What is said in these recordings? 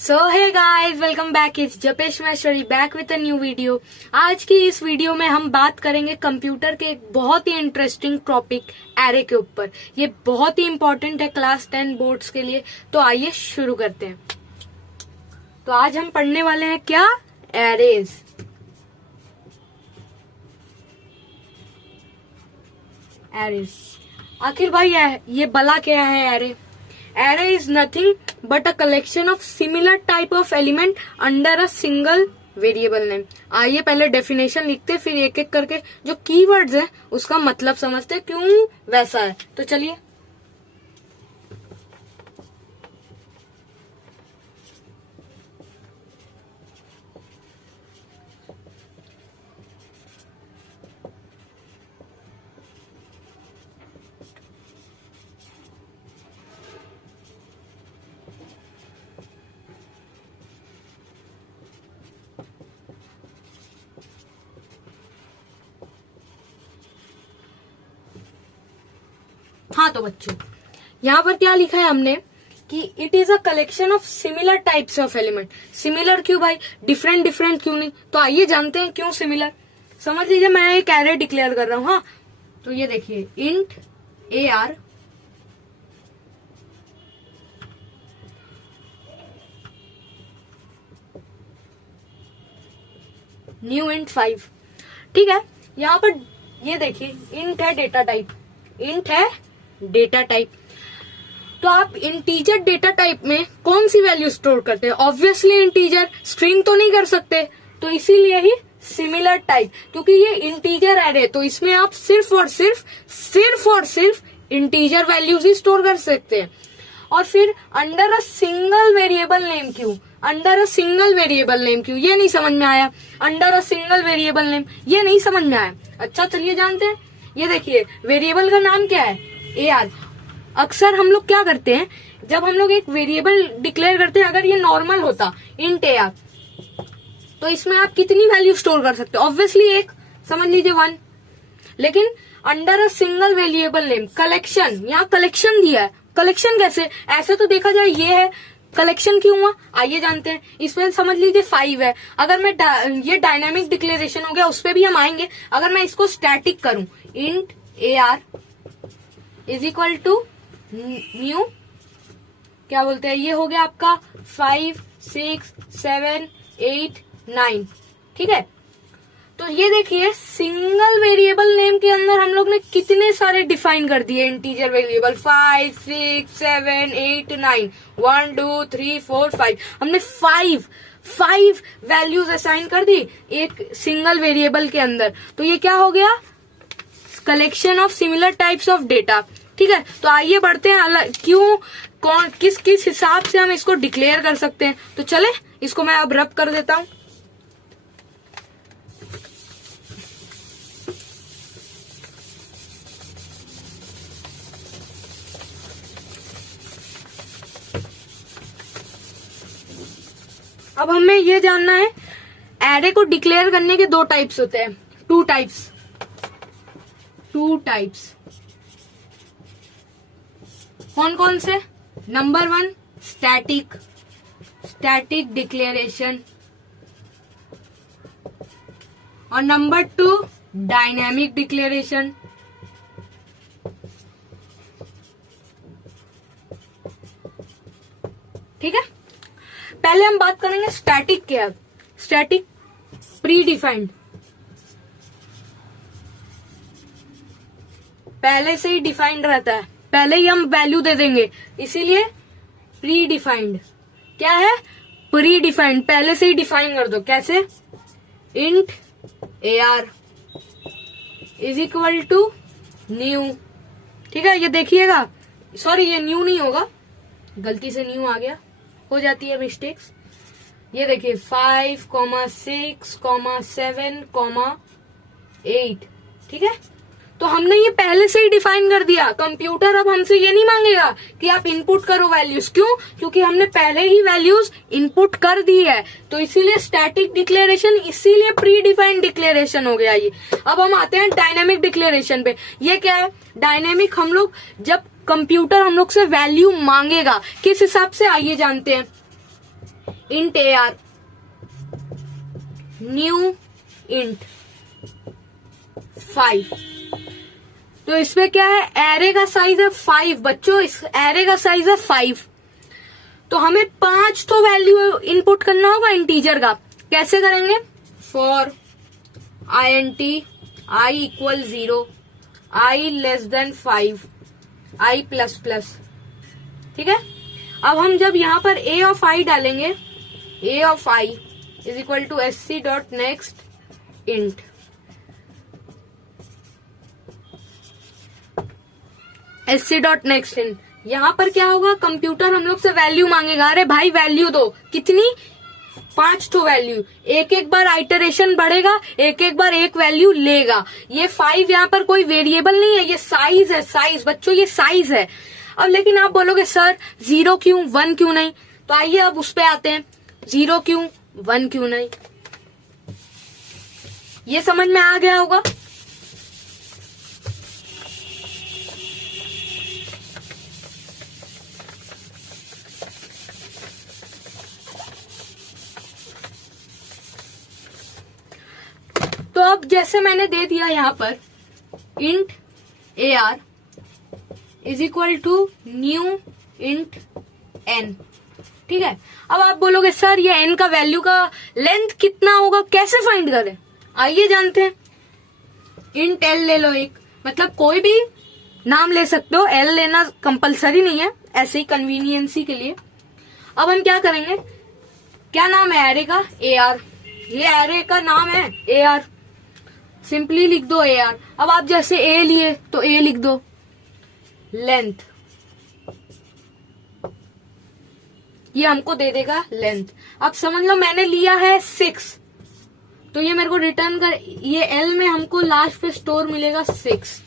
So hey guys, welcome back. It's Japesh Maheshwari back with a new video. आज की इस video में हम बात करेंगे कंप्यूटर के एक बहुत ही इंटरेस्टिंग टॉपिक एरे के ऊपर। ये बहुत ही इंपॉर्टेंट है क्लास 10 बोर्ड्स के लिए। तो आइए शुरू करते हैं। तो आज हम पढ़ने वाले हैं क्या? एरेज। एरेज आखिर भाई ये बला क्या है array? Array is nothing but a collection of similar type of element under a single variable name। आइए पहले डेफिनेशन लिखते फिर एक एक करके जो कीवर्ड्स है उसका मतलब समझते क्यों वैसा है। तो चलिए, हाँ तो बच्चों यहाँ पर क्या लिखा है हमने कि it is a collection of similar types of element. Similar क्यों भाई? डिफरेंट डिफरेंट क्यों नहीं? तो आइए जानते हैं क्यों सिमिलर। समझ लीजिए मैं एक एरे डिक्लेयर कर रहा हूं। हाँ तो ये देखिए, इंट AR न्यू इंट 5। ठीक है, यहाँ पर ये देखिए इंट है डेटा टाइप, इंट है डेटा टाइप। तो आप इंटीजर डेटा टाइप में कौन सी वैल्यू स्टोर करते हैं? ऑब्वियसली इंटीजर, स्ट्रिंग तो नहीं कर सकते। तो इसीलिए ही सिमिलर टाइप, क्योंकि ये इंटीजर एरे तो इसमें आप सिर्फ और सिर्फ इंटीजर वैल्यूज ही स्टोर कर सकते हैं। और फिर under a single variable name क्यों? Under a single variable name क्यों? ये नहीं समझ में आया। Under a single variable name ये नहीं समझ में आया। अच्छा चलिए जानते हैं। ये देखिए वेरिएबल का नाम क्या है? AR। अक्सर हम लोग क्या करते हैं, जब हम लोग एक वेरिएबल डिक्लेयर करते हैं, अगर ये नॉर्मल होता इंट AR तो इसमें आप कितनी वैल्यू स्टोर कर सकते हो? ऑब्वियसली एक, समझ लीजिए 1। लेकिन under a single variable name collection, यहाँ कलेक्शन दिया है। कलेक्शन कैसे? ऐसे तो देखा जाए ये है, कलेक्शन क्यों हुआ? आइए जानते हैं। इसमें समझ लीजिए 5 है। अगर मैं ये डायनामिक डिक्लेरेशन हो गया, उस पर भी हम आएंगे। अगर मैं इसको स्टैटिक करूं, int AR is equal to new, क्या बोलते हैं, ये हो गया आपका 5 6 7 8 9। ठीक है, तो ये देखिए सिंगल वेरिएबल नेम के अंदर हम लोग ने कितने सारे डिफाइन कर दिए इंटीजर वेरिएबल। 5 6 7 8 9 1 2 3 4 5। हमने 5 वैल्यूज असाइन कर दी एक सिंगल वेरिएबल के अंदर। तो ये क्या हो गया? Collection of similar types of data. ठीक है, तो आइए बढ़ते हैं क्यों, कौन किस किस हिसाब से हम इसको डिक्लेयर कर सकते हैं। तो चले इसको मैं अब रब कर देता हूं। अब हमें ये जानना है, एरे को डिक्लेयर करने के 2 टाइप्स होते हैं। 2 टाइप्स कौन कौन से? नंबर 1 स्टैटिक डिक्लेरेशन, और नंबर 2 डायनामिक डिक्लेरेशन। ठीक है, पहले हम बात करेंगे स्टैटिक के। अब स्टैटिक प्री डिफाइंड, पहले से ही डिफाइंड रहता है, पहले ही हम वैल्यू दे देंगे, इसीलिए प्री डिफाइंड। क्या है? प्री डिफाइंड, पहले से ही डिफाइन कर दो। कैसे? Int AR is equal to new. ठीक है, ये देखिएगा, सॉरी ये न्यू नहीं होगा, गलती से न्यू आ गया, हो जाती है मिस्टेक्स। ये देखिए 5 6 7 8। ठीक है, तो हमने ये पहले से ही डिफाइन कर दिया। कंप्यूटर अब हमसे ये नहीं मांगेगा कि आप इनपुट करो वैल्यूज। क्यों? क्योंकि हमने पहले ही वैल्यूज इनपुट कर दी है। तो इसीलिए स्टैटिक डिक्लेरेशन, इसीलिए प्री डिफाइंड डिक्लेरेशन हो गया ये। अब हम आते हैं डायनेमिक डिक्लेरेशन पे। ये क्या है? डायनेमिक हम लोग जब कंप्यूटर हम लोग से वैल्यू मांगेगा, किस हिसाब से, आइए जानते हैं। Int A are, new int 5। तो इसमें क्या है, एरे का साइज है 5 बच्चों, इस एरे का साइज है 5। तो हमें 5 तो वैल्यू इनपुट करना होगा इंटीजर का। कैसे करेंगे, for int i equal 0, i less than 5, i plus plus. ठीक है, अब हम जब यहां पर a ऑफ i डालेंगे, a of i is equal to sc dot next int, sc dot next int. यहां पर क्या होगा, कंप्यूटर हम लोग से वैल्यू मांगेगा। अरे भाई वैल्यू दो, कितनी, 5 तो वैल्यू। एक एक बार आइटरेशन बढ़ेगा, एक एक बार एक वैल्यू लेगा। ये 5 यहाँ पर कोई वेरिएबल नहीं है, ये साइज है, साइज बच्चों, ये साइज है। अब लेकिन आप बोलोगे सर 0 क्यों, 1 क्यों नहीं, तो आइए अब उस पे आते हैं, 0 क्यों, 1 क्यों नहीं, ये समझ में आ गया होगा। तो अब जैसे मैंने दे दिया यहां पर int A R is equal to new int N. ठीक है, अब आप बोलोगे सर ये एन का वैल्यू का लेंथ कितना होगा, कैसे फाइंड करें, आइए जानते हैं। इंट एल ले लो एक, मतलब कोई भी नाम ले सकते हो, एल लेना कंपलसरी नहीं है, ऐसे ही कन्वीनियंसी के लिए। अब हम क्या करेंगे, क्या नाम है एरे का, ए आर, ये एरे का नाम है ए आर, सिंपली लिख दो ए आर। अब आप जैसे ए लिए तो ए लिख दो, लेंथ, ये हमको दे देगा लेंथ। अब समझ लो मैंने लिया है 6, तो ये मेरे को रिटर्न कर, ये एल में हमको लास्ट पे स्टोर मिलेगा 6।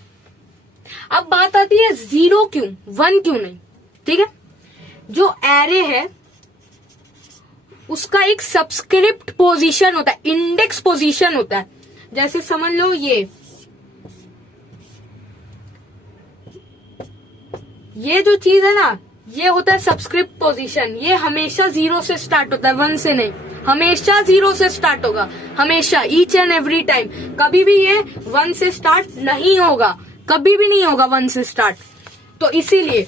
अब बात आती है 0 क्यों, 1 क्यों नहीं। ठीक है, जो एरे है उसका एक सब्सक्रिप्ट पोजीशन होता है, इंडेक्स पोजीशन होता है। जैसे समझ लो ये जो चीज है ना, ये होता है सब्सक्रिप्ट पोजीशन। ये हमेशा 0 से स्टार्ट होता है, 1 से नहीं, हमेशा 0 से स्टार्ट होगा, हमेशा, ईच एंड एवरी टाइम। कभी भी ये 1 से स्टार्ट नहीं होगा, कभी भी नहीं होगा 1 से स्टार्ट। तो इसीलिए,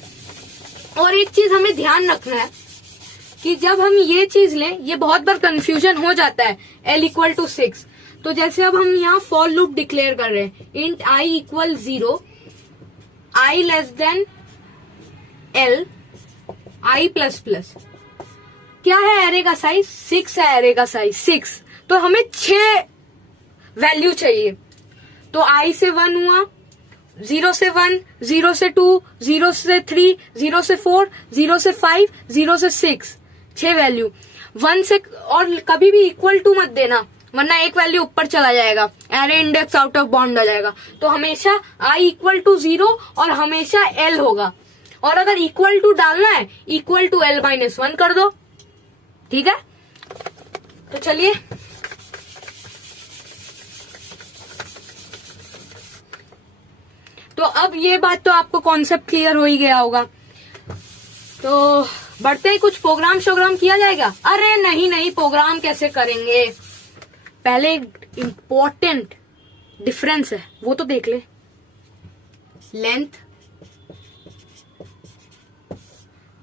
और एक चीज हमें ध्यान रखना है कि जब हम ये चीज लें, ये बहुत बार कंफ्यूजन हो जाता है, l इक्वल टू 6। तो जैसे अब हम यहाँ फॉर लूप डिक्लेयर कर रहे हैं, int i equal 0, i less then l, i plus plus. क्या है एरे का साइज, 6 है एरे का साइज 6। तो हमें 6 वैल्यू चाहिए। तो i से 1 हुआ, 0 से 1, 0 से 2, 0 से 3, 0 से 4, 0 से 5, 0 से 6, 6 वैल्यू। 1 से, और कभी भी इक्वल टू मत देना, वरना एक वैल्यू ऊपर चला जाएगा, array index out of bound आ जाएगा। तो हमेशा i इक्वल टू 0 और हमेशा l होगा। और अगर इक्वल टू डालना है, इक्वल टू l माइनस 1 कर दो। ठीक है, तो चलिए तो अब ये बात तो आपको कॉन्सेप्ट क्लियर हो ही गया होगा। तो बढ़ते ही कुछ प्रोग्राम शोग्राम किया जाएगा। अरे नहीं नहीं, प्रोग्राम कैसे करेंगे, पहले इम्पोर्टेंट डिफरेंस है वो तो देख ले, लेंथ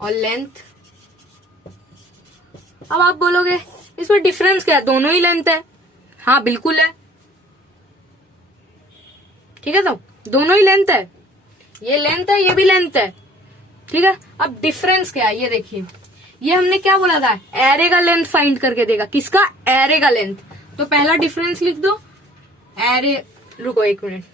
और लेंथ। अब आप बोलोगे इसमें डिफरेंस क्या है, दोनों ही लेंथ है। हाँ बिल्कुल है, ठीक है, तो दोनों ही लेंथ है, ये लेंथ है ये भी लेंथ है। ठीक है, अब डिफरेंस क्या है ये देखिए, ये हमने क्या बोला था, एरे का लेंथ फाइंड करके देगा, किसका, एरे का लेंथ। तो पहला डिफरेंस लिख दो, एरे, रुको एक मिनट,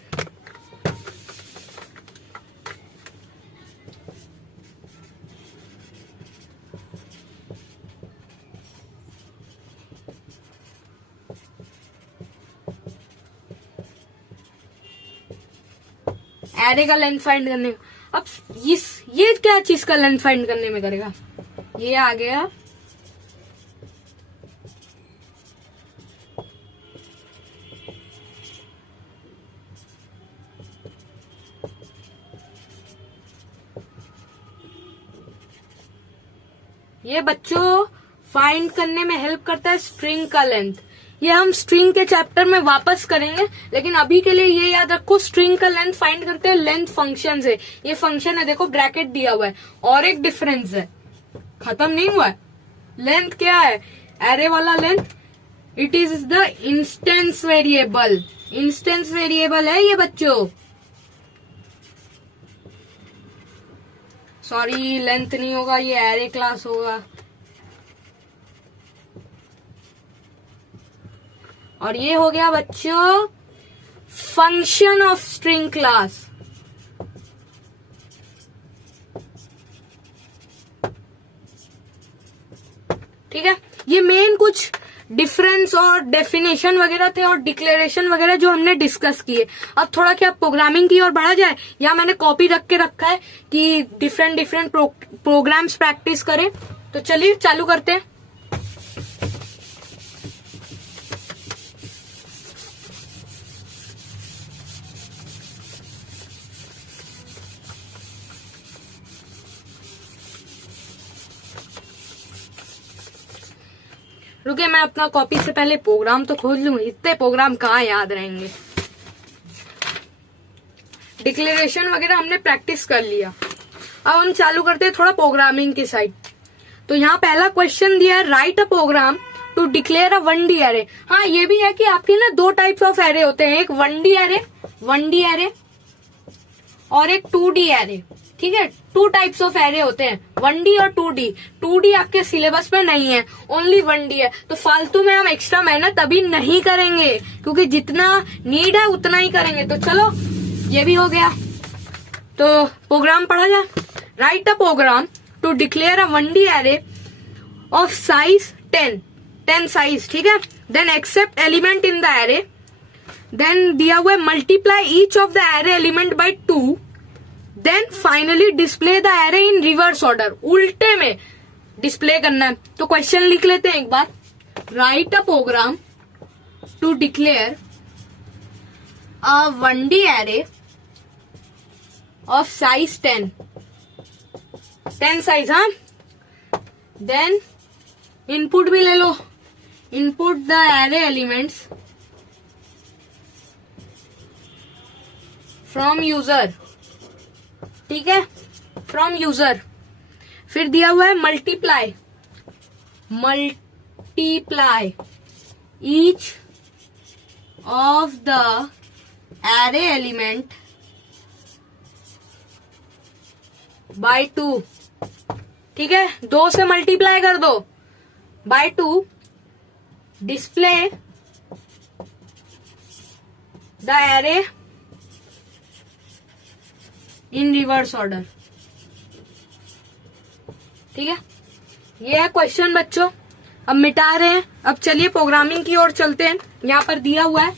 एरे का लेंथ फाइंड करने। अब ये क्या चीज का लेंथ फाइंड करने में करेगा, ये आ गया ये बच्चों फाइंड करने में हेल्प करता है स्ट्रिंग का लेंथ। ये हम स्ट्रिंग के चैप्टर में वापस करेंगे, लेकिन अभी के लिए ये याद रखो, स्ट्रिंग का लेंथ फाइंड करते हैं लेंथ फंक्शन से। ये फंक्शन है, देखो ब्रैकेट दिया हुआ है, और एक डिफरेंस है, खत्म नहीं हुआ है। लेंथ क्या है? एरे वाला length, it is the instance variable. Instance variable है ये बच्चों, सॉरी लेंथ नहीं होगा, ये एरे क्लास होगा। और ये हो गया बच्चों फंक्शन ऑफ स्ट्रिंग क्लास। ठीक है, ये मेन कुछ डिफरेंस और डेफिनेशन वगैरह थे और डिक्लेरेशन वगैरह जो हमने डिस्कस किए। अब थोड़ा क्या प्रोग्रामिंग की ओर बढ़ा जाए। यहाँ मैंने कॉपी रख के रखा है कि डिफरेंट प्रोग्राम्स प्रैक्टिस करें। तो चलिए चालू करते हैं। रुके, मैं अपना कॉपी से पहले प्रोग्राम तो खोज लूं, इतने प्रोग्राम कहाँ याद रहेंगे। डिक्लेरेशन वगैरह हमने प्रैक्टिस कर लिया, अब हम चालू करते हैं थोड़ा प्रोग्रामिंग की साइड। तो यहाँ पहला क्वेश्चन दिया है, write a program to declare a 1D array. हाँ, ये भी है कि आपके ना दो टाइप्स ऑफ एरे होते हैं, एक 1D एरे और एक 2D एरे। ठीक है, 2 टाइप्स ऑफ एरे होते हैं, 1D और 2D। 2D आपके सिलेबस में नहीं है, ओनली 1D है। तो फालतू में हम एक्स्ट्रा मेहनत अभी नहीं करेंगे, क्योंकि जितना नीड है उतना ही करेंगे। तो चलो, ये भी हो गया। तो प्रोग्राम पढ़ा जाए। Write a program to declare a 1D array of size 10 size. ठीक है, then accept element in the array, then दिया हुआ है multiply each of the array element by 2, then finally display the array in reverse order. उल्टे में display करना है। तो क्वेश्चन लिख लेते हैं एक बार। Write a program to declare a 1D array of size 10 size. हाँ, देन इनपुट भी ले लो, input the array elements from user. ठीक है, फ्रॉम यूजर। फिर दिया हुआ है multiply each of the array element by 2। ठीक है, 2 से मल्टीप्लाई कर दो by 2, display the array in reverse order. ठीक है, ये है क्वेश्चन बच्चों। अब मिटा रहे हैं। अब चलिए प्रोग्रामिंग की ओर चलते हैं। यहां पर दिया हुआ है,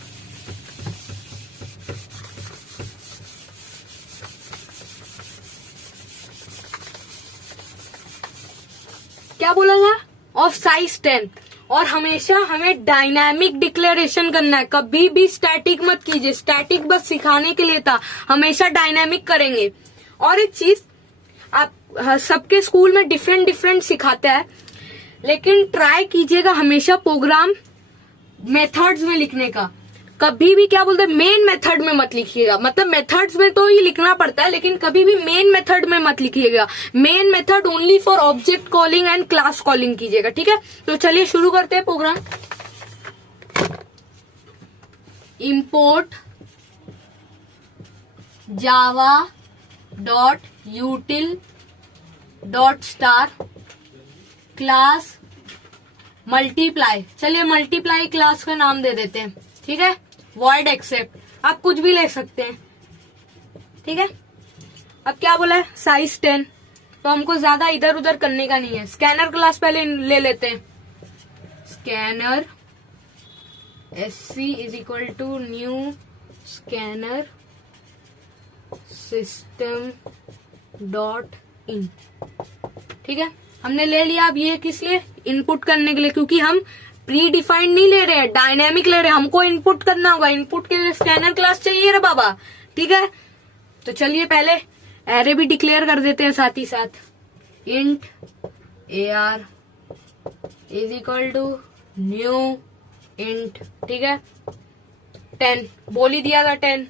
क्या बोला था, ऑफ साइज 10। और हमेशा हमें डायनामिक डिक्लेरेशन करना है, कभी भी स्टैटिक मत कीजिए। स्टैटिक बस सिखाने के लिए था, हमेशा डायनामिक करेंगे। और एक चीज, आप सबके स्कूल में डिफरेंट सिखाते हैं, लेकिन ट्राई कीजिएगा हमेशा प्रोग्राम मेथड्स में लिखने का। कभी भी क्या बोलते हैं, मेन मेथड में मत लिखिएगा। मतलब मेथड्स में तो ही लिखना पड़ता है, लेकिन कभी भी मेन मेथड में मत लिखिएगा। Main method only for object calling and class calling कीजिएगा। ठीक है, तो चलिए शुरू करते हैं program. Import Java dot util dot star class multiply. चलिए मल्टीप्लाई क्लास का नाम दे देते हैं। ठीक है, वॉइड एक्सेप्ट, आप कुछ भी ले सकते हैं। ठीक है, अब क्या बोला है, साइज 10। तो हमको ज्यादा इधर उधर करने का नहीं है। स्कैनर क्लास पहले ले लेते हैं। Scanner SC is equal to new scanner system dot in. ठीक है, हमने ले लिया। अब ये किस लिए, इनपुट करने के लिए, क्योंकि हम प्री डिफाइंड नहीं ले रहे हैं, डायनेमिक ले रहे हैं। हमको इनपुट करना होगा, इनपुट के लिए स्कैनर क्लास चाहिए रे बाबा। ठीक है, तो चलिए पहले एरे भी डिक्लेयर कर देते हैं साथ ही साथ। Int AR is equal to new int, ठीक है 10, बोल ही दिया था 10।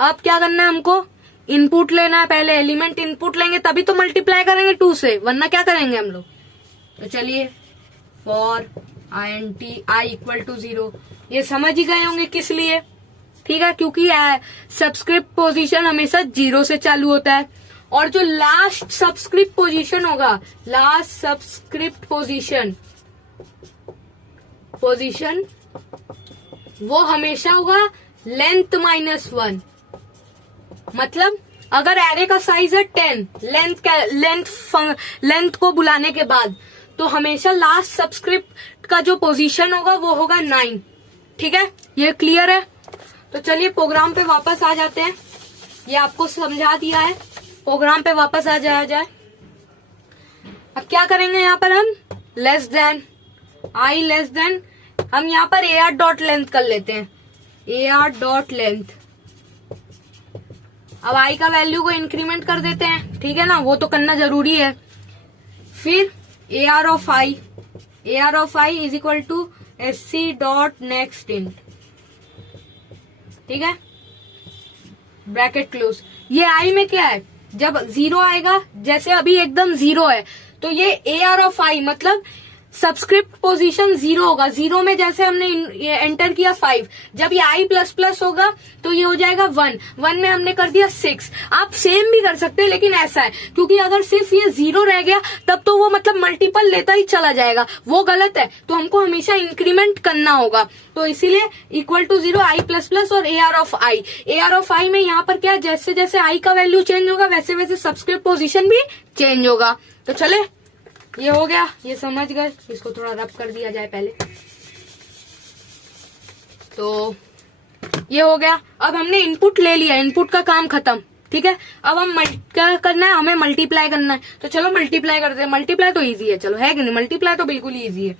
अब क्या करना है हमको, इनपुट लेना है, पहले एलिमेंट इनपुट लेंगे तभी तो मल्टीप्लाई करेंगे 2 से, वरना क्या करेंगे हम लोग। तो चलिए for int i equal to 0, ये समझ ही गए होंगे किस लिए, ठीक है, क्योंकि सबस्क्रिप्ट पोजीशन हमेशा 0 से चालू होता है, और जो लास्ट सबस्क्रिप्ट पोजीशन होगा, लास्ट सबस्क्रिप्ट पोजीशन वो हमेशा होगा लेंथ -1। मतलब अगर एरे का साइज है 10, लेंथ को बुलाने के बाद, तो हमेशा लास्ट सबस्क्रिप्ट का जो पोजीशन होगा वो होगा 9, ठीक है, ये क्लियर है। तो चलिए प्रोग्राम पे वापस आ जाते हैं, ये आपको समझा दिया है, प्रोग्राम पे वापस आ जाए। अब क्या करेंगे यहाँ पर हम, लेस देन हम यहाँ पर ar डॉट लेंथ कर लेते हैं, ar डॉट लेंथ। अब i का वैल्यू को इंक्रीमेंट कर देते हैं, ठीक है ना, वो तो करना जरूरी है। फिर ar of i is equal to sc dot next int, ठीक है, ब्रैकेट क्लोज। ये i में क्या है, जब 0 आएगा, जैसे अभी एकदम 0 है, तो ये ar ऑफ i मतलब सब्सक्रिप्ट पोजीशन 0 होगा। 0 में जैसे हमने एंटर किया 5, जब ये i प्लस प्लस होगा तो ये हो जाएगा 1 में हमने कर दिया 6। आप सेम भी कर सकते हैं, लेकिन ऐसा है क्योंकि अगर सिर्फ ये 0 रह गया तब तो वो मतलब मल्टीपल लेता ही चला जाएगा, वो गलत है, तो हमको हमेशा इंक्रीमेंट करना होगा। तो इसीलिए equal to 0 i plus plus और ar ऑफ i में यहाँ पर क्या, जैसे जैसे i का वैल्यू चेंज होगा वैसे वैसे सब्सक्रिप्ट पोजीशन भी चेंज होगा। तो चले, ये हो गया, ये समझ गए, इसको थोड़ा रब कर दिया जाए पहले। तो ये हो गया, अब हमने इनपुट ले लिया, इनपुट का काम खत्म, ठीक है। अब हम क्या करना है, हमें मल्टीप्लाई करना है, तो चलो मल्टीप्लाई करते हैं। मल्टीप्लाई तो इजी है, चलो है कि नहीं, मल्टीप्लाई तो बिल्कुल इजी है।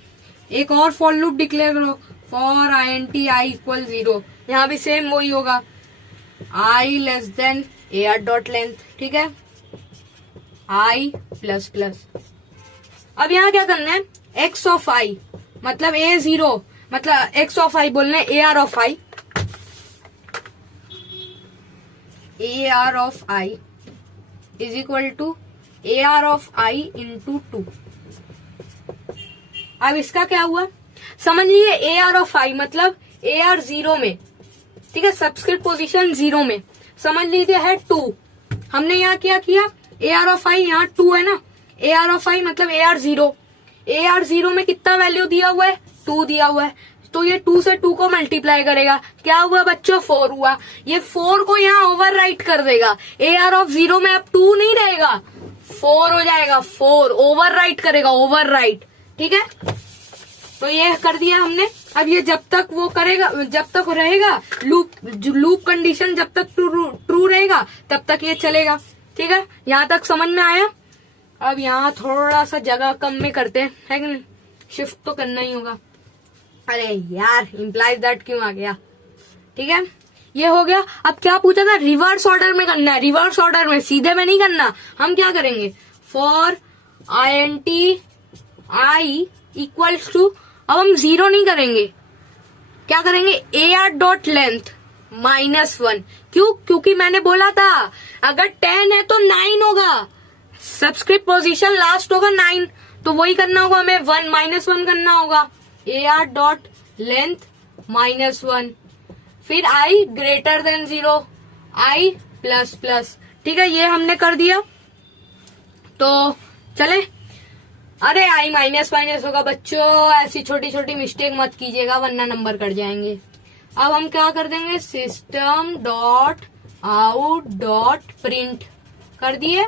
एक और फॉर लूप डिक्लेयर करो, फॉर int i इक्वल 0, यहाँ भी सेम वही होगा, i less than ar dot length, ठीक है, i प्लस प्लस। अब यहाँ क्या करना है, x ऑफ i मतलब a0 मतलब x ऑफ i बोलना है ar of i, ar of i is equal to ar of i into 2। अब इसका क्या हुआ, समझ लीजिए ar ऑफ i मतलब ar 0 में, ठीक है, सब्सक्रिप्ट पोजीशन 0 में समझ लीजिए है 2। हमने यहाँ क्या किया, ar ऑफ i यहाँ 2 है ना, ar ऑफ i मतलब ar 0 में कितना वैल्यू दिया हुआ है, 2 दिया हुआ है, तो ये 2 से 2 को मल्टीप्लाई करेगा, क्या हुआ बच्चों, 4 हुआ। ये 4 को यहाँ ओवरराइट कर देगा, ar ऑफ 0 में अब 2 नहीं रहेगा, 4 हो जाएगा, 4 ओवरराइट करेगा, ओवरराइट, ठीक है। तो ये कर दिया हमने। अब ये जब तक वो करेगा, जब तक रहेगा लूप कंडीशन जब तक ट्रू रहेगा तब तक ये चलेगा, ठीक है, यहाँ तक समझ में आया। अब यहाँ थोड़ा सा जगह कम में करते हैं, है कि नहीं, शिफ्ट तो करना ही होगा। अरे यार इम्प्लाइज दैट क्यों आ गया, ठीक है, ये हो गया। अब क्या पूछा था, रिवर्स ऑर्डर में करना है, रिवर्स ऑर्डर में, सीधे में नहीं करना। हम क्या करेंगे, for int i equals to, अब हम 0 नहीं करेंगे, क्या करेंगे, ar डॉट लेंथ -1। क्यों, क्योंकि मैंने बोला था अगर 10 है तो 9 होगा, सब्सक्रिप्ट पोजीशन लास्ट होगा 9, तो वही करना होगा हमें, 1 करना होगा, ar डॉट लेंथ -1, फिर i greater than 0, i plus plus, ठीक है, ये हमने कर दिया। तो चले, अरे i माइनस होगा बच्चों, ऐसी छोटी छोटी मिस्टेक मत कीजिएगा वरना नंबर कट जाएंगे। अब हम क्या कर देंगे, system dot out dot print कर दिए,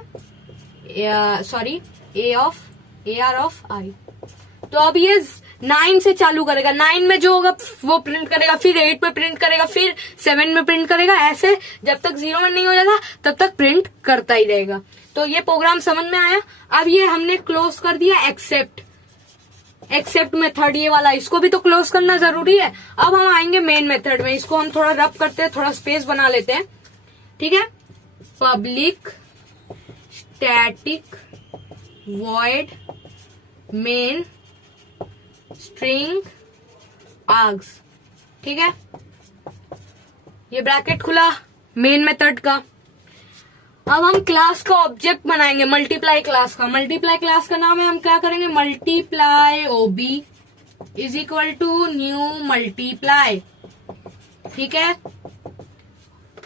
सॉरी ar ऑफ i। तो अब ये 9 से चालू करेगा, 9 में जो होगा वो प्रिंट करेगा, फिर 8 में प्रिंट करेगा, फिर 7 में प्रिंट करेगा, ऐसे जब तक 0 में नहीं हो जाता तब तक प्रिंट करता ही रहेगा। तो ये प्रोग्राम समझ में आया। अब ये हमने क्लोज कर दिया एक्सेप्ट मेथड, ये वाला, इसको भी तो क्लोज करना जरूरी है। अब हम आएंगे मेन मेथड में, इसको हम थोड़ा रब करते हैं, थोड़ा स्पेस बना लेते हैं, ठीक है, public static void main string args, ठीक है। ये ब्रैकेट खुला मेन मेथड का। अब हम क्लास का ऑब्जेक्ट बनाएंगे मल्टीप्लाई क्लास का। मल्टीप्लाई क्लास का नाम है, हम क्या करेंगे, multiply ob is equal to new multiply, ठीक है।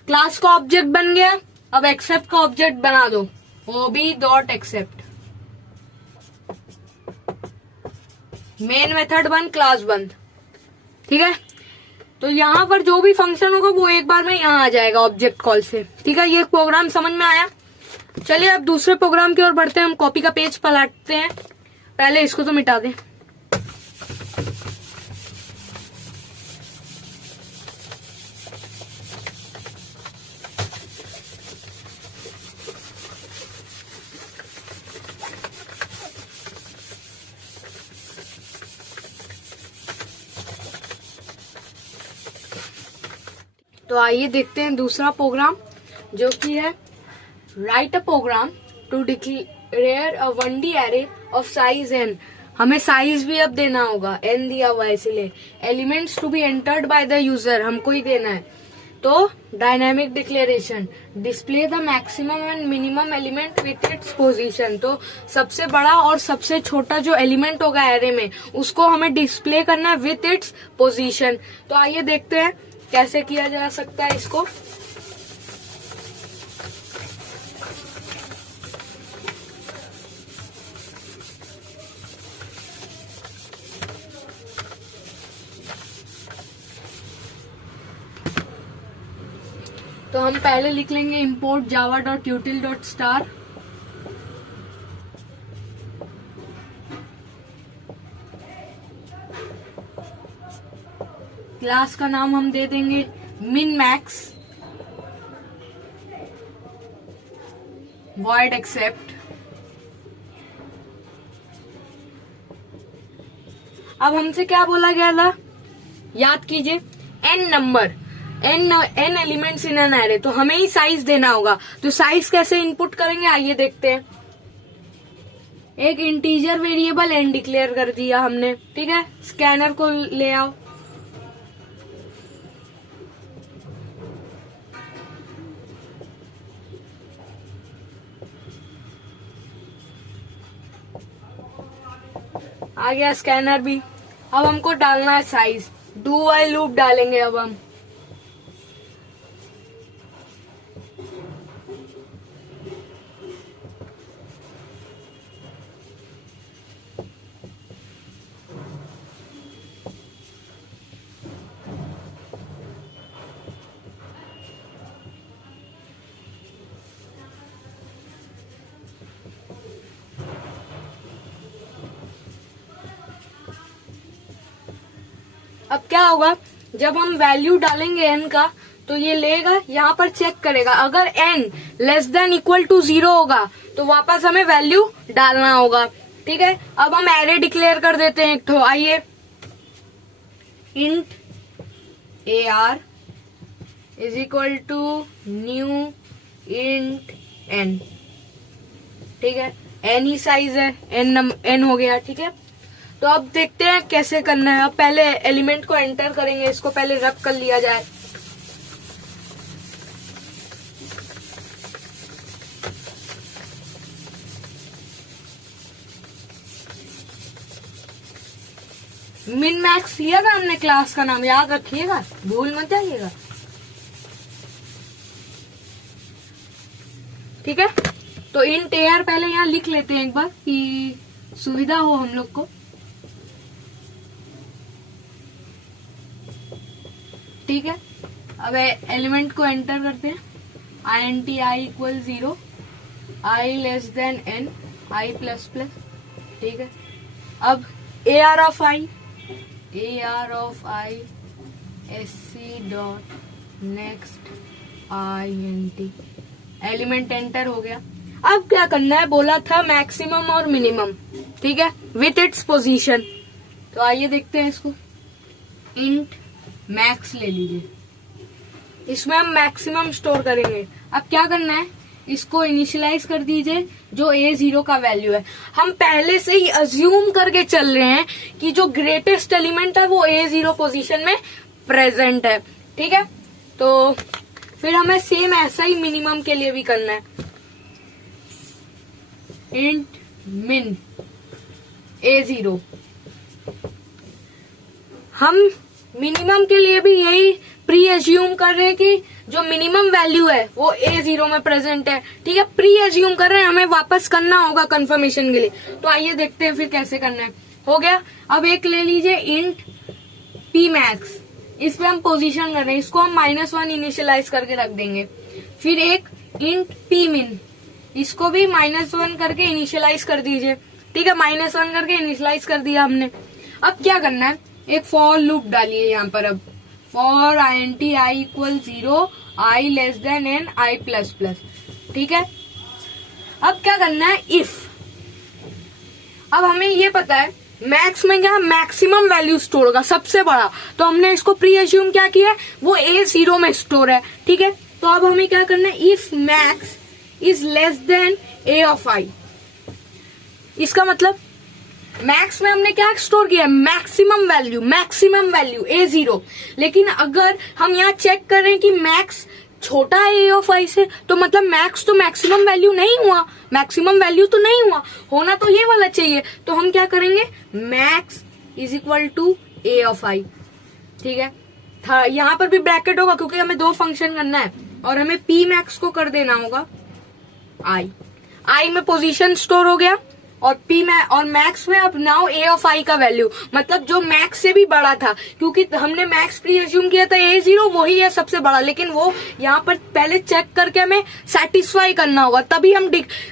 क्लास का ऑब्जेक्ट बन गया। अब एक्सेप्ट का ऑब्जेक्ट बना दो, ओबी डॉट एक्सेप्ट। मेन मेथड बंद, क्लास बंद, ठीक है। तो यहाँ पर जो भी फंक्शन होगा वो एक बार में यहाँ आ जाएगा ऑब्जेक्ट कॉल से, ठीक है। ये प्रोग्राम समझ में आया। चलिए अब दूसरे प्रोग्राम की ओर बढ़ते हैं। हम कॉपी का पेज पलटते हैं। पहले इसको तो मिटा दें। तो आइए देखते हैं दूसरा प्रोग्राम, जो कि है write a program to declare a 1D array of size n। हमें साइज भी अब देना होगा, n दिया हुआ है इसलिए। Elements to be entered by the user, हमको ही देना है। तो dynamic declaration, display the maximum and minimum element with its position. तो सबसे बड़ा और सबसे छोटा जो एलिमेंट होगा एरे में, उसको हमें डिस्प्ले करना है विथ इट्स पोजीशन। तो आइए देखते हैं कैसे किया जा सकता है इसको। तो हम पहले लिख लेंगे import java.util.star। क्लास का नाम हम दे देंगे min max void accept। अब हमसे क्या बोला गया था, याद कीजिए, n number, n elements in an array, तो हमें ही साइज देना होगा। तो साइज कैसे इनपुट करेंगे, आइए देखते हैं। एक इंटीजर वेरिएबल n डिक्लेयर कर दिया हमने, ठीक है। स्कैनर को ले आओ। आ गया स्कैनर भी। अब हमको डालना है साइज, डू व्हाइल लूप डालेंगे अब हम। अब क्या होगा, जब हम वैल्यू डालेंगे n का, तो ये लेगा, यहाँ पर चेक करेगा। अगर n less than equal to 0 होगा तो वापस हमें वैल्यू डालना होगा, ठीक है। अब हम एरे डिक्लेयर कर देते हैं एक तो। आइए, int ar is equal to new int n, ठीक है। n ही साइज है, n हो गया, ठीक है। तो अब देखते हैं कैसे करना है। अब पहले एलिमेंट को एंटर करेंगे, इसको पहले रब कर लिया जाए। मिन मैक्स लिया था हमने, क्लास का नाम याद रखिएगा, भूल मत जाइएगा, ठीक है। तो इंट ar पहले यहाँ लिख लेते हैं एक बार कि सुविधा हो हम लोग को, ठीक है। अब एलिमेंट को एंटर करते हैं, int i equal 0, i less then n, i plus plus, ठीक है। अब ar of i sc dot next int, element enter हो गया। अब क्या करना है, बोला था मैक्सिमम और मिनिमम, ठीक है, विथ इट्स पोजीशन। तो आइए देखते हैं इसको। इंट मैक्स ले लीजिए, इसमें हम मैक्सिमम स्टोर करेंगे। अब क्या करना है, इसको इनिशियलाइज कर दीजिए जो A0 का वैल्यू है। हम पहले से ही अज्यूम करके चल रहे हैं कि जो ग्रेटेस्ट एलिमेंट है वो A0 पोजीशन में प्रेजेंट है, ठीक है। तो फिर हमें सेम ऐसा ही मिनिमम के लिए भी करना है, इंट मिन A0। हम मिनिमम के लिए भी यही प्री एज्यूम कर रहे हैं कि जो मिनिमम वैल्यू है वो A0 में प्रेजेंट है, ठीक है। प्री एज्यूम कर रहे हैं, हमें वापस करना होगा कंफर्मेशन के लिए। तो आइए देखते हैं फिर कैसे करना है। हो गया। अब एक ले लीजिए इंट पी मैक्स, इस पे हम पोजीशन कर रहे हैं, इसको हम -1 इनिशियलाइज करके रख देंगे। फिर एक इंट पी मिन, इसको भी -1 करके इनिशियलाइज कर दीजिए, ठीक है। -1 करके इनिशियलाइज कर दिया हमने। अब क्या करना है, एक फॉर लूप डालिए यहाँ पर। अब for int i equal 0 i less then n i plus plus, ठीक है। अब क्या करना है, इफ। अब हमें ये पता है मैक्स में क्या, मैक्सिमम वैल्यू स्टोर होगा, सबसे बड़ा। तो हमने इसको प्री एज्यूम क्या किया है, वो A0 में स्टोर है, ठीक है। तो अब हमें क्या करना है, if max is less than a of i। इसका मतलब मैक्स में हमने क्या स्टोर किया, मैक्सिमम वैल्यू A0। लेकिन अगर हम यहाँ चेक कर रहे हैं कि मैक्स छोटा है a ऑफ i से, तो मतलब मैक्स तो मैक्सिमम वैल्यू नहीं हुआ, होना तो ये वाला चाहिए। तो हम क्या करेंगे, max is equal to a of i, ठीक है। यहाँ पर भी ब्रैकेट होगा क्योंकि हमें 2 फंक्शन करना है और हमें p मैक्स को कर देना होगा i में पोजीशन स्टोर हो गया और और मैक्स में अब नाउ a ऑफ i का वैल्यू, मतलब जो मैक्स से भी बड़ा था, क्योंकि हमने मैक्स प्री एज्यूम किया था A0 वही है सबसे बड़ा, लेकिन वो यहाँ पर पहले चेक करके हमें सेटिस्फाई करना होगा, तभी हम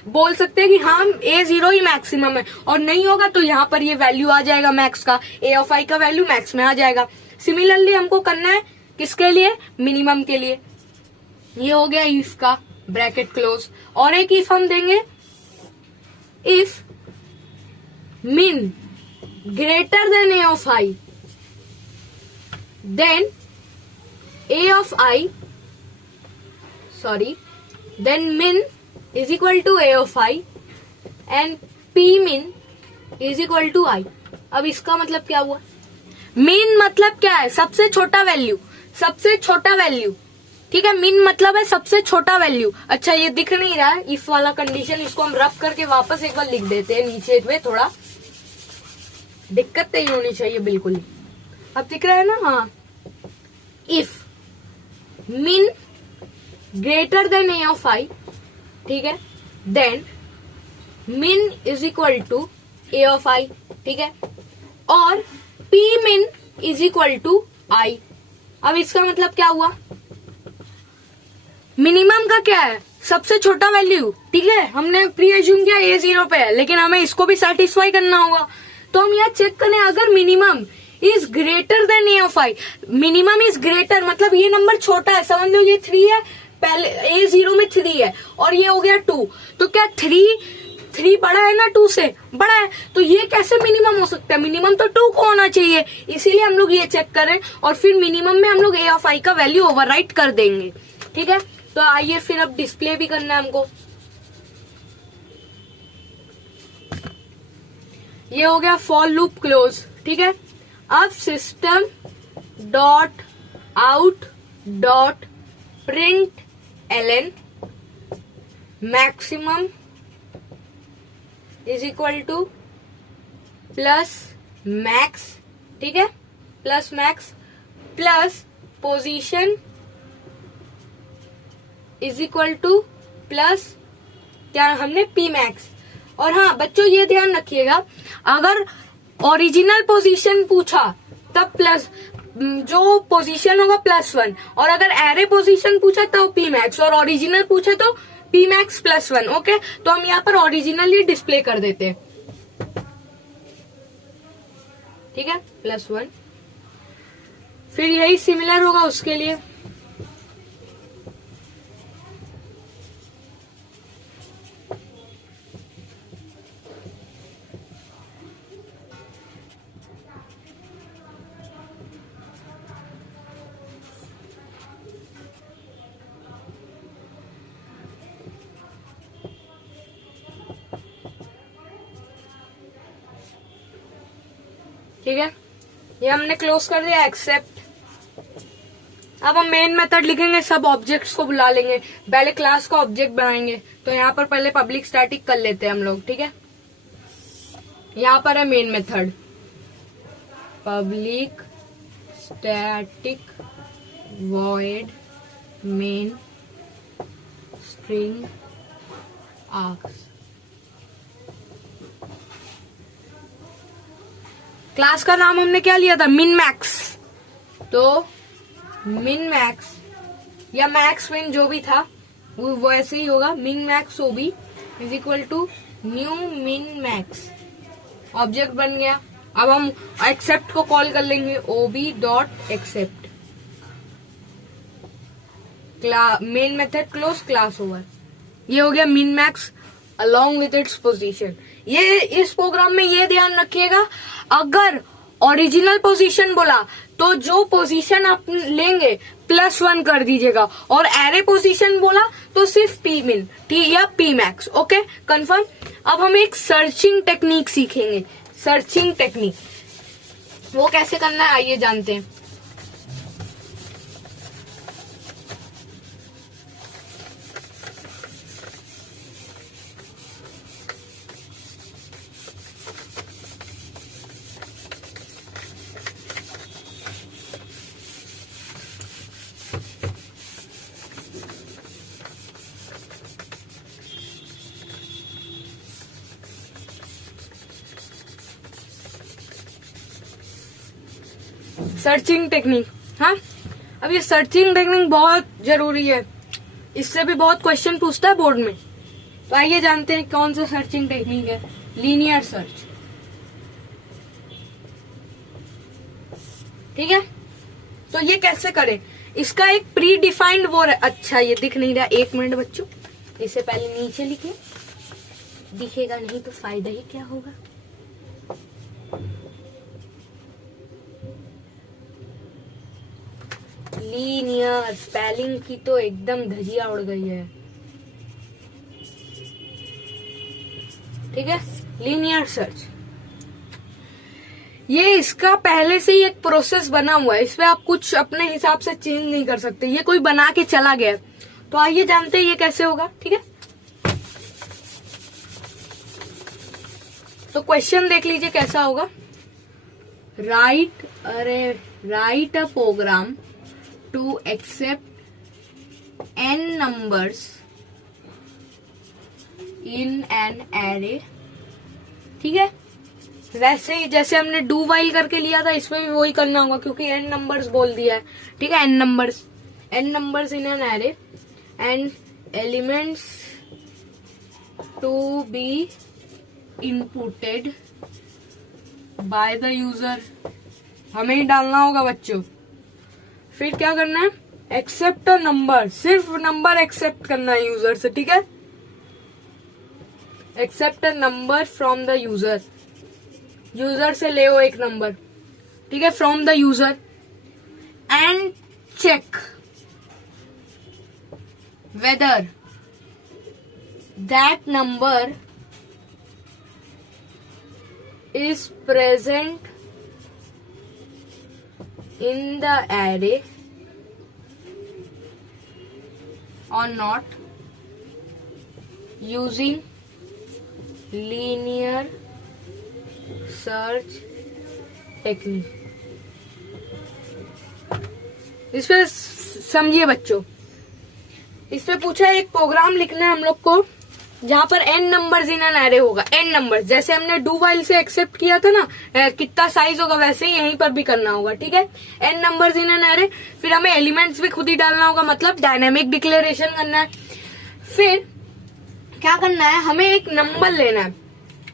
बोल सकते हैं कि हाँ A0 ही मैक्सिमम है। और नहीं होगा तो यहाँ पर ये वैल्यू आ जाएगा मैक्स का, a ऑफ i का वैल्यू मैक्स में आ जाएगा। सिमिलरली हमको करना है किसके लिए, मिनिमम के लिए। ये हो गया इफ का ब्रैकेट क्लोज। और एक इफ हम देंगे, if min greater than a of i, then then min is equal to a of i and p min is equal to i। अब इसका मतलब क्या हुआ, min मतलब क्या है, सबसे छोटा वैल्यू, ठीक है। min मतलब है सबसे छोटा वैल्यू। अच्छा ये दिख नहीं रहा है इफ वाला कंडीशन, इसको हम रफ करके वापस एक बार लिख देते हैं नीचे पे, थोड़ा दिक्कत नहीं होनी चाहिए बिल्कुल। अब दिख रहा है ना, हाँ। If min greater than a of i, ठीक है, then min is equal to a of i, ठीक है, और p min is equal to i। अब इसका मतलब क्या हुआ, मिनिमम का क्या है, सबसे छोटा वैल्यू, ठीक है। हमने प्री एज्यूम किया A0 पे है, लेकिन हमें इसको भी सेटिस्फाई करना होगा। तो हम यहाँ चेक करें, अगर minimum is greater than a of i, minimum is greater मतलब ये नंबर छोटा है, समझ लो ये 3 है, पहले A0 में 3 है और ये हो गया 2, तो क्या 3 बड़ा है ना 2 से, बड़ा है, तो ये कैसे मिनिमम हो सकता है, मिनिमम तो 2 को होना चाहिए। इसीलिए हम लोग ये चेक करें और फिर मिनिमम में हम लोग a ऑफ i का वैल्यू ओवरराइट कर देंगे, ठीक है। तो आइए फिर अब डिस्प्ले भी करना है हमको। ये हो गया फॉर लूप क्लोज, ठीक है। अब system dot out dot print ln maximum is equal two plus max, ठीक है, plus max plus position is equal two plus क्या हमने पी मैक्स। और हाँ बच्चों ये ध्यान रखिएगा, अगर ओरिजिनल पोजीशन पूछा तब प्लस, जो पोजीशन होगा +1, और अगर एरे पोजीशन पूछा तो पी मैक्स, और ओरिजिनल पूछा तो पी मैक्स +1। ओके, तो हम यहाँ पर ओरिजिनल ही डिस्प्ले कर देते हैं, ठीक है, +1। फिर यही सिमिलर होगा उसके लिए। ठीक है, ये हमने क्लोज कर दिया एक्सेप्ट। अब हम मेन मेथड लिखेंगे, सब ऑब्जेक्ट्स को बुला लेंगे, पहले क्लास का ऑब्जेक्ट बनाएंगे। तो यहाँ पर पहले पब्लिक स्टैटिक कर लेते हैं हम लोग, ठीक है। यहाँ पर है main method, public static void main string arcs. Class का नाम हमने क्या लिया था, मिन मैक्स। तो मिन मैक्स या मैक्स मिन जो भी था वो वैसे ही होगा, min max ob is equal to new min max. Object बन गया। अब हम एक्सेप्ट को कॉल कर लेंगे, ob dot accept, main method close, class over. ये हो गया min max along with its position. ये इस प्रोग्राम में ये ध्यान रखिएगा, अगर ओरिजिनल पोजीशन बोला तो जो पोजीशन आप लेंगे +1 कर दीजिएगा, और एरे पोजीशन बोला तो सिर्फ पी मिन या पी मैक्स। Okay, confirm. अब हम एक सर्चिंग टेक्निक सीखेंगे। सर्चिंग टेक्निक वो कैसे करना है आइए जानते हैं। सर्चिंग टेक्निक, हाँ, अब ये सर्चिंग टेक्निक बहुत जरूरी है, इससे भी बहुत क्वेश्चन पूछता है बोर्ड में। तो आइए जानते हैं कौन सा सर्चिंग टेक्निक है, लीनियर सर्च। ठीक है, तो ये कैसे करें, इसका एक प्री डिफाइंड वो है। अच्छा ये दिख नहीं रहा, 1 मिनट बच्चों, इसे पहले नीचे लिखिए, दिखेगा नहीं तो फायदा ही क्या होगा। लीनियर स्पेलिंग की तो एकदम धजिया उड़ गई है। ठीक है, लीनियर सर्च, ये इसका पहले से ही एक प्रोसेस बना हुआ है, इसमें आप कुछ अपने हिसाब से चेंज नहीं कर सकते, ये कोई बना के चला गया। तो आइए जानते हैं ये कैसे होगा। ठीक है, तो क्वेश्चन देख लीजिए कैसा होगा। Write a program to accept n numbers in an array। ठीक है, वैसे ही जैसे हमने डू वाइल करके लिया था, इसमें भी वही करना होगा क्योंकि n नंबर्स बोल दिया है। ठीक है, n numbers in an array and elements to be inputted by the user, हमें ही डालना होगा बच्चों। फिर क्या करना है, एक्सेप्ट अ नंबर, सिर्फ नंबर एक्सेप्ट करना है यूजर से। ठीक है, accept a number from the user, user से ले एक नंबर। ठीक है, from the user and check whether that number is present in the array or not using linear search technique। इस पे समझिए बच्चों, इस पे पूछा एक प्रोग्राम लिखना है हम लोग को जहां पर n numbers in an array होगा। n नंबर्स जैसे हमने डू वाइल से एक्सेप्ट किया था ना, कितना साइज होगा वैसे ही यहीं पर भी करना होगा। ठीक है, n numbers in an array, फिर हमें एलिमेंट्स भी खुद ही डालना होगा, मतलब डायनेमिक डिक्लेरेशन करना है। फिर क्या करना है, हमें एक नंबर लेना है,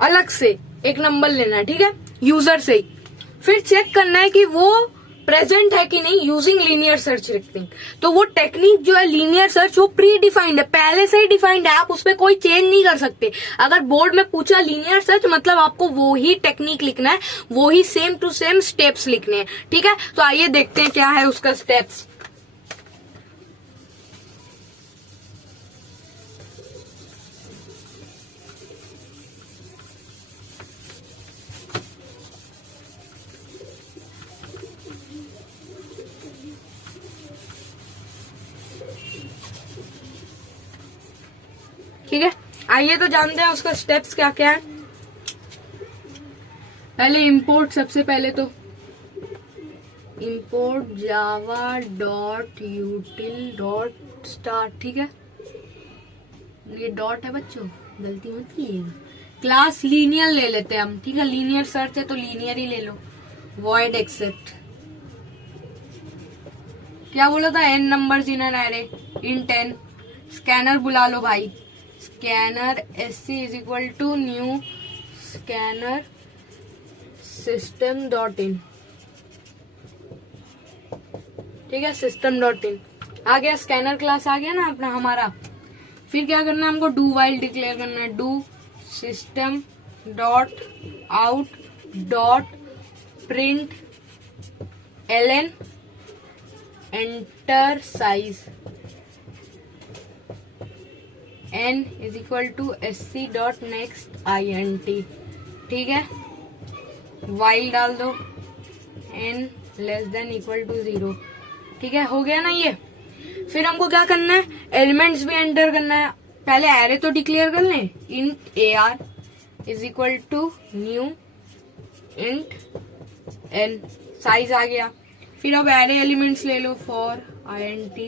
अलग से एक नंबर लेना है। ठीक है, यूजर से ही। फिर चेक करना है कि वो प्रेजेंट है कि नहीं यूजिंग लीनियर सर्च टेक्निक। तो वो टेक्निक जो है लीनियर सर्च, वो प्री डिफाइंड है, पहले से ही डिफाइंड है, आप उसपे कोई चेंज नहीं कर सकते। अगर बोर्ड में पूछा लीनियर सर्च, मतलब आपको वो ही टेक्निक लिखना है, वो ही सेम टू सेम स्टेप्स लिखने हैं। ठीक है, तो आइए देखते हैं क्या है उसका स्टेप्स। ठीक है, आइए तो जानते हैं उसका स्टेप्स क्या क्या है। पहले इंपोर्ट, सबसे पहले तो import Java dot util dot start. ठीक है, ये डॉट है बच्चों, गलती मत कीजिएगा। क्लास लीनियर ले लेते हैं हम। ठीक है, लीनियर सर्च है तो लीनियर ही ले लो। वॉइड एक्सेप्ट, क्या बोला था, n numbers in an array int n। Scanner बुला लो भाई, scanner sc is equal to new scanner system dot in. ठीक है, सिस्टम डॉट इन आ गया, स्कैनर क्लास आ गया ना अपना हमारा। फिर क्या करना है हमको, डू वाइल डिक्लेयर करना है। Do system dot out dot print ln enter size n is equal to sc dot next int। ठीक है, वाइल डाल दो, n less than equal to 0। ठीक है, हो गया ना ये। फिर हमको क्या करना है, एलिमेंट्स भी एंटर करना है। पहले एरे तो डिक्लेयर कर लें, int ar is equal to new int n, size आ गया। फिर अब एरे एलिमेंट्स ले लो, for int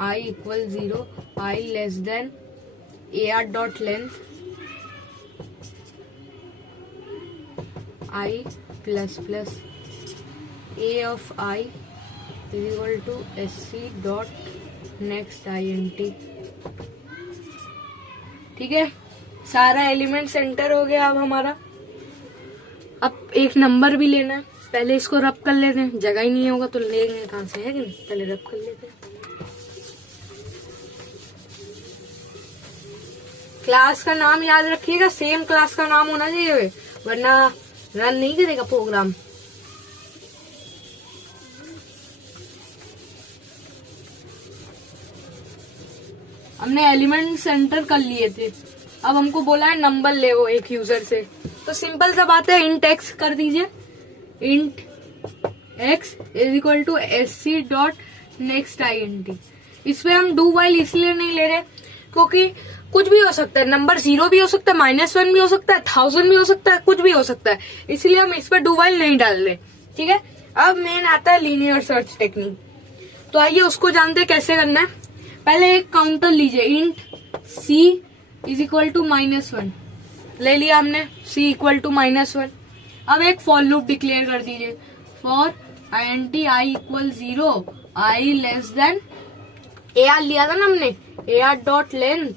i equal 0, i less than ar dot length i plus plus a of i is equal to sc dot next int। ठीक है, सारा element enter हो गया अब हमारा। अब एक नंबर भी लेना है, पहले इसको रब कर लेते हैं, जगह ही नहीं होगा तो लेंगे कहां से, है कि नहीं। पहले रब कर लेते हैं। क्लास का नाम याद रखिएगा, सेम क्लास का नाम होना चाहिए, वरना रन नहीं करेगा प्रोग्राम। हमने एलिमेंट्स एंटर कर लिए थे, अब हमको बोला है नंबर ले वो एक यूजर से। तो सिंपल सा बात है, इंट x कर दीजिए, int x is equal to sc dot next int। इसमें हम डू वाइल इसलिए नहीं ले रहे क्योंकि कुछ भी हो सकता है, नंबर 0 भी हो सकता है, -1 भी हो सकता है, 1000 भी हो सकता है, कुछ भी हो सकता है, इसलिए हम इस पर डू वाइल नहीं डाल रहे। ठीक है, अब मेन आता है लीनियर सर्च टेक्निक। तो आइए उसको जानते हैं कैसे करना है। पहले एक काउंटर लीजिए, int c is equal to -1 ले लिया हमने, c इक्वल टू -1। अब एक फॉर लूप डिक्लेयर कर दीजिए, for int i equal 0, i less than ar लिया था ना हमने, ar dot length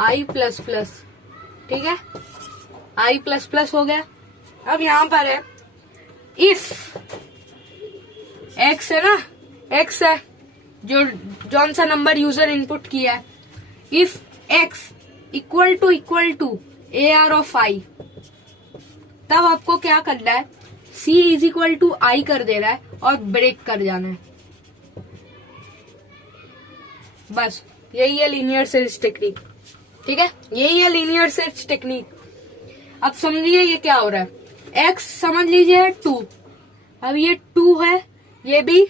i plus plus. ठीक है, i प्लस प्लस हो गया। अब यहां पर है इफ x है ना, x है जो जौन सा नंबर यूजर इनपुट किया है, if x equal to ar of i, तब आपको क्या करना है, c is equal to i कर दे रहा है और ब्रेक कर जाना है। बस यही है लीनियर सर्च टेक्निक। ठीक है, यही है लीनियर सर्च टेक्निक। अब समझिए ये क्या हो रहा है, x समझ लीजिए है 2, अब ये 2 है, ये भी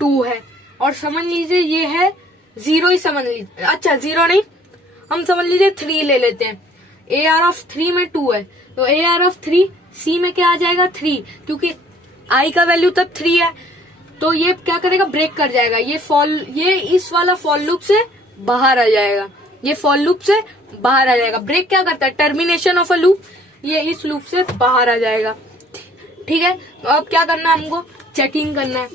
2 है, और समझ लीजिए ये है 0 ही समझ लीजिए। अच्छा 0 नहीं, हम समझ लीजिए 3 ले लेते हैं। ar ऑफ 3 में 2 है, तो ar ऑफ 3 c में क्या आ जाएगा 3, क्योंकि i का वैल्यू तब 3 है, तो ये क्या करेगा, ब्रेक कर जाएगा। ये इस वाला फॉर लूप से बाहर आ जाएगा, ये फॉर लूप से बाहर आ जाएगा। ब्रेक क्या करता है, टर्मिनेशन ऑफ अ लूप, ये इस लूप से बाहर आ जाएगा। ठीक है, तो अब क्या करना है, हमको चेकिंग करना है।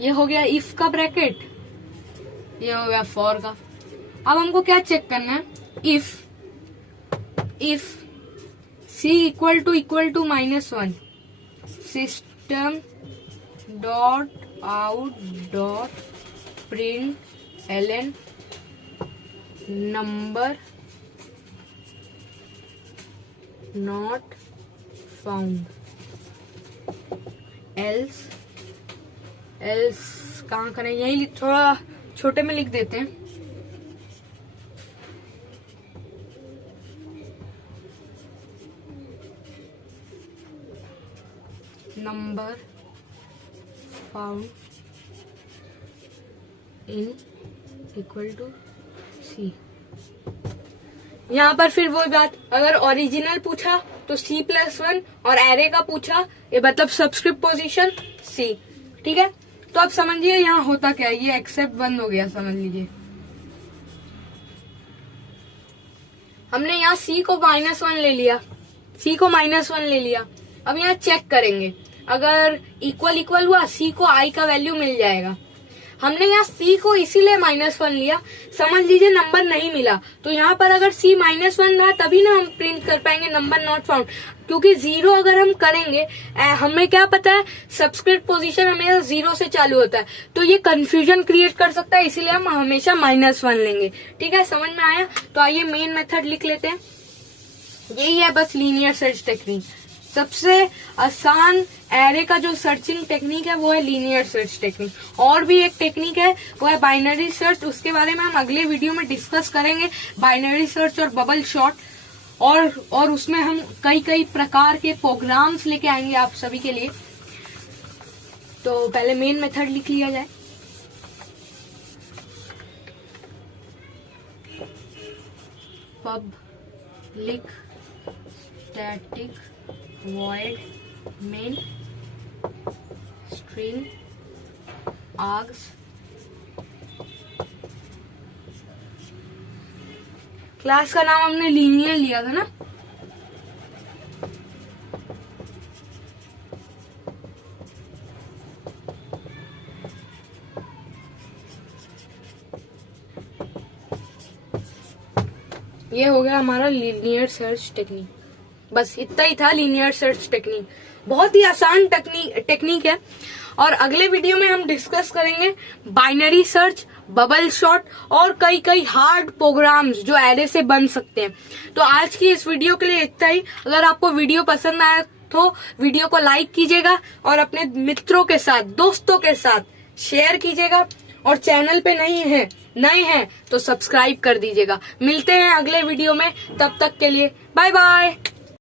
ये हो गया इफ का ब्रैकेट, ये हो गया फॉर का। अब हमको क्या चेक करना है, if c equal to -1, system dot out dot print ln number not found, else कहाँ करें, यही थोड़ा छोटे में लिख देते हैं, number found in equal to c. यहाँ पर फिर वही बात, अगर ओरिजिनल पूछा तो C+1 और एरे का पूछा ये मतलब सबस्क्रिप्ट पोजीशन C। ठीक है, तो अब समझिए यहाँ होता क्या है, ये एक्सेप्ट बंद हो गया, समझ लीजिए। हमने यहाँ C को -1 ले लिया, C को -1 ले लिया। अब यहाँ चेक करेंगे, अगर इक्वल इक्वल हुआ C को I का वैल्यू मिल जाएगा। हमने यहाँ C को इसीलिए -1 लिया, समझ लीजिए नंबर नहीं मिला, तो यहाँ पर अगर C -1 रहा तभी ना हम प्रिंट कर पाएंगे नंबर नॉट फाउंड, क्योंकि 0 अगर हम करेंगे, हमें क्या पता है सबस्क्रिप्ट पोजीशन हमेशा 0 से चालू होता है, तो ये कंफ्यूजन क्रिएट कर सकता है, इसीलिए हम हमेशा -1 लेंगे। ठीक है, समझ में आया? तो आइए मेन मेथड लिख लेते हैं। यही है बस लीनियर सर्च टेक्निक। सबसे आसान एरे का जो सर्चिंग टेक्निक है वो है लीनियर सर्च टेक्निक। और भी एक टेक्निक है वो है बाइनरी सर्च, उसके बारे में हम अगले वीडियो में डिस्कस करेंगे। बाइनरी सर्च और बबल शॉट, और उसमें हम कई प्रकार के प्रोग्राम्स लेके आएंगे आप सभी के लिए। तो पहले मेन मेथड लिख लिया जाए। Public static void main string args class का नाम हमने लीनियर लिया था ना, ये हो गया हमारा लीनियर सर्च टेक्निक। बस इतना ही था लीनियर सर्च टेक्निक, बहुत ही आसान टेक्निक है। और अगले वीडियो में हम डिस्कस करेंगे बाइनरी सर्च, बबल शॉट और कई हार्ड प्रोग्राम्स जो एरे से बन सकते हैं। तो आज की इस वीडियो के लिए इतना ही। अगर आपको वीडियो पसंद आया तो वीडियो को लाइक कीजिएगा और अपने मित्रों के साथ, दोस्तों के साथ शेयर कीजिएगा। और चैनल पे नए हैं तो सब्सक्राइब कर दीजिएगा। मिलते हैं अगले वीडियो में, तब तक के लिए बाय बाय।